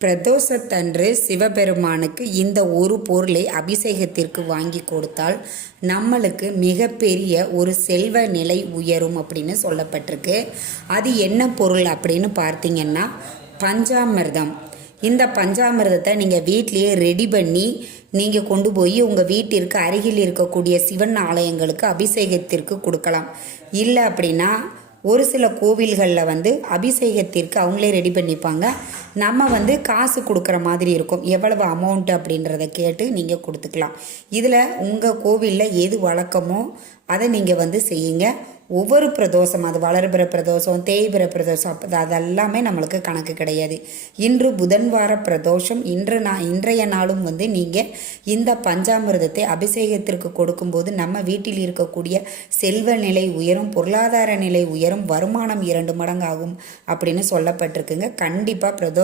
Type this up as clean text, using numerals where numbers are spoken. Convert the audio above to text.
பிரதோஷத்தன்று சிவபெருமானுக்கு இந்த ஒரு பொருளை அபிஷேகத்திற்கு வாங்கி கொடுத்தால் நம்மளுக்கு மிகப்பெரிய ஒரு செல்வ நிலை உயரும் அப்படின்னு சொல்லப்பட்டிருக்கு. அது என்ன பொருள் அப்படின்னு பார்த்தீங்கன்னா பஞ்சாமிர்தம். இந்த பஞ்சாமிர்தத்தை நீங்கள் வீட்டிலேயே ரெடி பண்ணி நீங்கள் கொண்டு போய் உங்கள் வீட்டிற்கு அருகில் இருக்கக்கூடிய சிவன் ஆலயங்களுக்கு அபிஷேகத்திற்கு கொடுக்கலாம். இல்லை அப்படின்னா ஒரு சில கோவில்களில் அபிஷேகத்திற்கு அவங்களே ரெடி பண்ணிப்பாங்க. நம்ம காசு கொடுக்குற மாதிரி இருக்கும். எவ்வளவு அமௌண்ட் அப்படின்றத கேட்டு நீங்கள் கொடுத்துக்கலாம். இதில் உங்கள் கோவிலில் எது வழக்கமோ அதை நீங்கள் செய்யுங்க. ஒவ்வொரு பிரதோஷம், அது வளர்பிற பிரதோஷம், தேய்பிற பிரதோஷம், அப்போ அதெல்லாமே நம்மளுக்கு கணக்கு கிடையாது. இன்று புதன்வார பிரதோஷம். இன்றைய நாளும் நீங்கள் இந்த பஞ்சாமிர்தத்தை அபிஷேகத்திற்கு கொடுக்கும்போது நம்ம வீட்டில் இருக்கக்கூடிய செல்வ நிலை உயரும், பொருளாதார நிலை உயரும், வருமானம் 2 மடங்கு ஆகும் அப்படின்னு சொல்லப்பட்டிருக்குங்க. கண்டிப்பாக பிரதோஷ